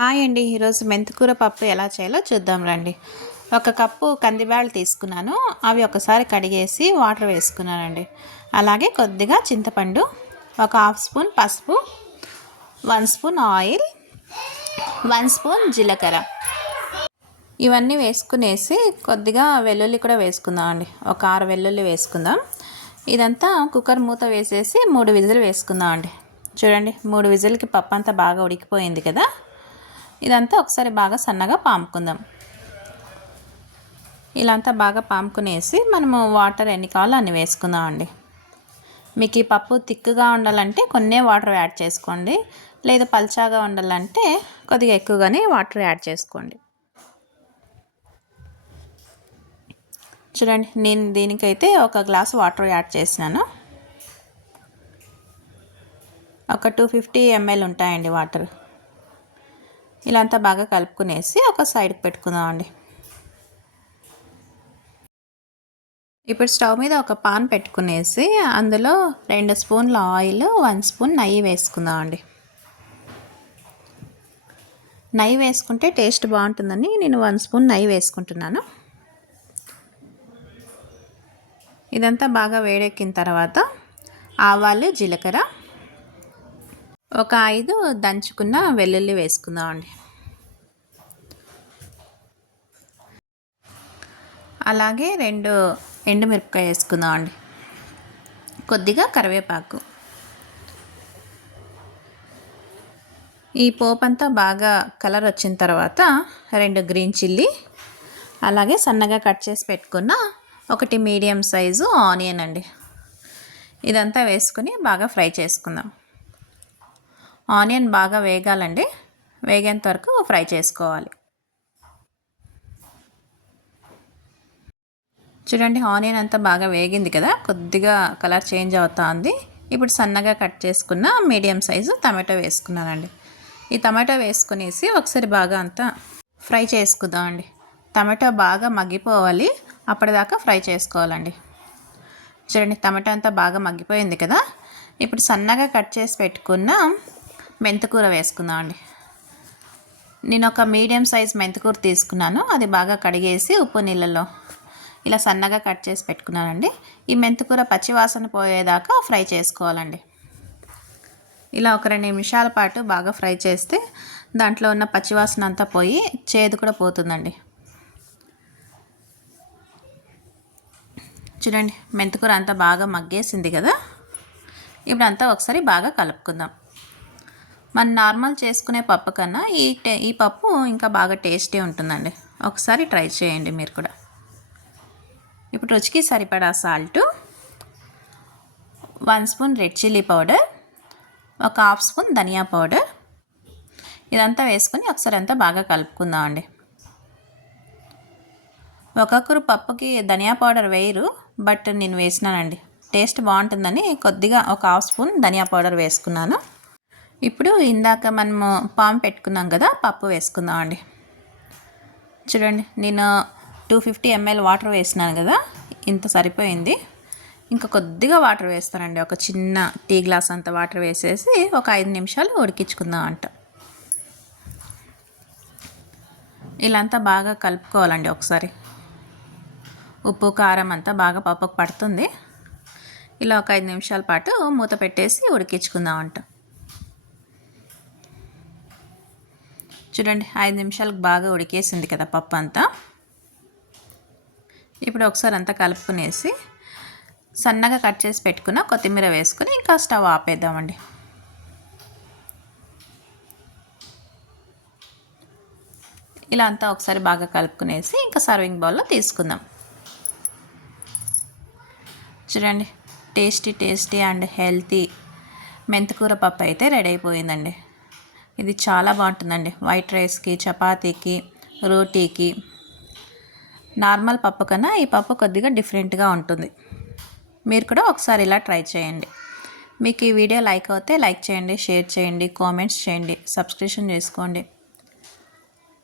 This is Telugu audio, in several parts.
హాయ్ అండి. ఈరోజు మెంతికూర పప్పు ఎలా చేయాలో చూద్దాం రండి. ఒక కప్పు కందిబ్యాళ్ళు తీసుకున్నాను. అవి ఒకసారి కడిగేసి వాటర్ వేసుకున్నానండి. అలాగే కొద్దిగా చింతపండు ఒక హాఫ్ స్పూన్ పసుపు one spoon oil one spoon జీలకర్ర. ఇవన్నీ వేసుకునేసి కొద్దిగా వెల్లుల్లి కూడా వేసుకుందాం అండి ఒక ఆరు వెల్లుల్లి వేసుకుందాం. ఇదంతా కుక్కర్ మూత వేసేసి మూడు విజిల్ వేసుకుందాం అండి చూడండి మూడు విజిల్కి పప్పు అంతా బాగా ఉడికిపోయింది కదా. ఇదంతా ఒకసారి బాగా సన్నగా పాముకుందాం. ఇలా అంతా బాగా పాముకునేసి మనము వాటర్ ఎన్ని కావాలో అన్ని వేసుకుందాం అండి. మీకు ఈ పప్పు తిక్కుగా ఉండాలంటే కొన్నే వాటర్ యాడ్ చేసుకోండి. లేదా పల్చాగా ఉండాలంటే కొద్దిగా ఎక్కువగానే వాటర్ యాడ్ చేసుకోండి. చూడండి నేను దీనికైతే ఒక గ్లాస్ వాటర్ యాడ్ చేసినాను. ఒక టూ ఫిఫ్టీ ఎంఎల్ ఉంటాయండి వాటర్. ఇలా అంతా బాగా కలుపుకునేసి ఒక సైడ్కి పెట్టుకుందామండి. ఇప్పుడు స్టవ్ మీద ఒక పాన్ పెట్టుకునేసి అందులో రెండు స్పూన్ల ఆయిల్ వన్ స్పూన్ నెయ్యి వేసుకుందామండి. నెయ్యి వేసుకుంటే టేస్ట్ బాగుంటుందని నేను వన్ స్పూన్ నెయ్యి వేసుకుంటున్నాను. ఇదంతా బాగా వేడెక్కిన తర్వాత ఆవాలు జీలకర్ర ఒక ఐదు దంచుకున్న వెల్లుల్లి వేసుకుందామండి. అలాగే రెండు ఎండుమిరపకాయ వేసుకుందామండి. కొద్దిగా కరివేపాకు. ఈ పోపు అంతా బాగా కలర్ వచ్చిన తర్వాత రెండు గ్రీన్ చిల్లీ అలాగే సన్నగా కట్ చేసి పెట్టుకున్న ఒకటి మీడియం సైజు ఆనియన్ అండి. ఇదంతా వేసుకుని బాగా ఫ్రై చేసుకుందాం. ఆనియన్ బాగా వేగాలండి. వేగేంత వరకు ఫ్రై చేసుకోవాలి. చూడండి ఆనియన్ అంతా బాగా వేగింది కదా? కొద్దిగా కలర్ చేంజ్ అవుతుంది. ఇప్పుడు సన్నగా కట్ చేసుకున్న మీడియం సైజు టమాటో వేసుకున్నానండి. ఈ టమాటో వేసుకునేసి ఒకసారి బాగా అంతా ఫ్రై చేసుకుందామండి. టమాటో బాగా మగ్గిపోవాలి. అప్పటిదాకా ఫ్రై చేసుకోవాలండి. చూడండి టమాటో అంతా బాగా మగ్గిపోయింది కదా? ఇప్పుడు సన్నగా కట్ చేసి పెట్టుకున్న మెంతకూర వేసుకుందాం అండి నేను ఒక మీడియం సైజ్ మెంతకూర తీసుకున్నాను. అది బాగా కడిగేసి ఉప్పు నీళ్ళలో ఇలా సన్నగా కట్ చేసి పెట్టుకున్నానండి. ఈ మెంతకూర పచ్చివాసన పోయేదాకా ఫ్రై చేసుకోవాలండి. ఇలా ఒక రెండు నిమిషాల పాటు బాగా ఫ్రై చేస్తే దాంట్లో ఉన్న పచ్చివాసన అంతా పోయి చేదు కూడా పోతుందండి. చూడండి మెంతకూర అంతా బాగా మగ్గేసింది కదా. ఇప్పుడు అంతా ఒకసారి బాగా కలుపుకుందాం. మన నార్మల్ చేసుకునే పప్పు కన్నా ఈ టే ఈ పప్పు ఇంకా బాగా టేస్టీ ఉంటుందండి. ఒకసారి ట్రై చేయండి మీరు కూడా. ఇప్పుడు రుచికి సరిపడా salt one spoon red chilli powder ఒక హాఫ్ స్పూన్ ధనియా పౌడర్. ఇదంతా వేసుకొని ఒకసారి అంతా బాగా కలుపుకుందామండి. ఒక్కొక్కరు పప్పుకి ధనియా పౌడర్ వేయరు బట్ నేను వేసినానండి. టేస్ట్ బాగుంటుందని కొద్దిగా ఒక హాఫ్ స్పూన్ ధనియా పౌడర్ వేసుకున్నాను. ఇప్పుడు ఇందాక మనము పాము పెట్టుకున్నాం కదా పప్పు వేసుకుందాం అండి చూడండి నేను టూ ఫిఫ్టీ ఎంఎల్ వాటర్ వేసినాను కదా ఇంత సరిపోయింది. ఇంకా కొద్దిగా వాటర్ వేస్తానండి ఒక చిన్న టీ గ్లాస్ అంత వాటర్ వేసేసి ఒక ఐదు నిమిషాలు ఉడికించుకుందాం అంట ఇలా అంతా బాగా కలుపుకోవాలండి ఒకసారి. ఉప్పు కారం అంతా బాగా పప్పుకు పడుతుంది. ఇలా ఒక ఐదు నిమిషాల పాటు మూత పెట్టేసి ఉడికించుకుందాం అంట చూడండి ఐదు నిమిషాలకు బాగా ఉడికేసింది కదా పప్పు అంతా. ఇప్పుడు ఒకసారి అంతా కలుపుకునేసి సన్నగా కట్ చేసి పెట్టుకున్న కొత్తిమీర వేసుకుని ఇంకా స్టవ్ ఆపేద్దామండి. ఇలా అంతా ఒకసారి బాగా కలుపుకునేసి ఇంకా సర్వింగ్ బౌల్లో తీసుకుందాం. చూడండి టేస్టీ టేస్టీ అండ్ హెల్తీ మెంతికూర పప్పు అయితే రెడీ అయిపోయిందండి. ఇది చాలా బాగుంటుందండి. వైట్ రైస్కి చపాతీకి రోటీకి. నార్మల్ పప్పు కన్నా ఈ పప్పు కొద్దిగా డిఫరెంట్గా ఉంటుంది. మీరు కూడా ఒకసారి ఇలా ట్రై చేయండి. మీకు ఈ వీడియో లైక్ అవుతే లైక్ చేయండి షేర్ చేయండి కామెంట్స్ చేయండి సబ్స్క్రిప్షన్ చేసుకోండి.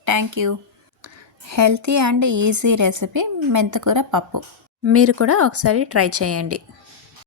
Thank you healthy and easy recipe మెంతకూర పప్పు. మీరు కూడా ఒకసారి ట్రై చేయండి.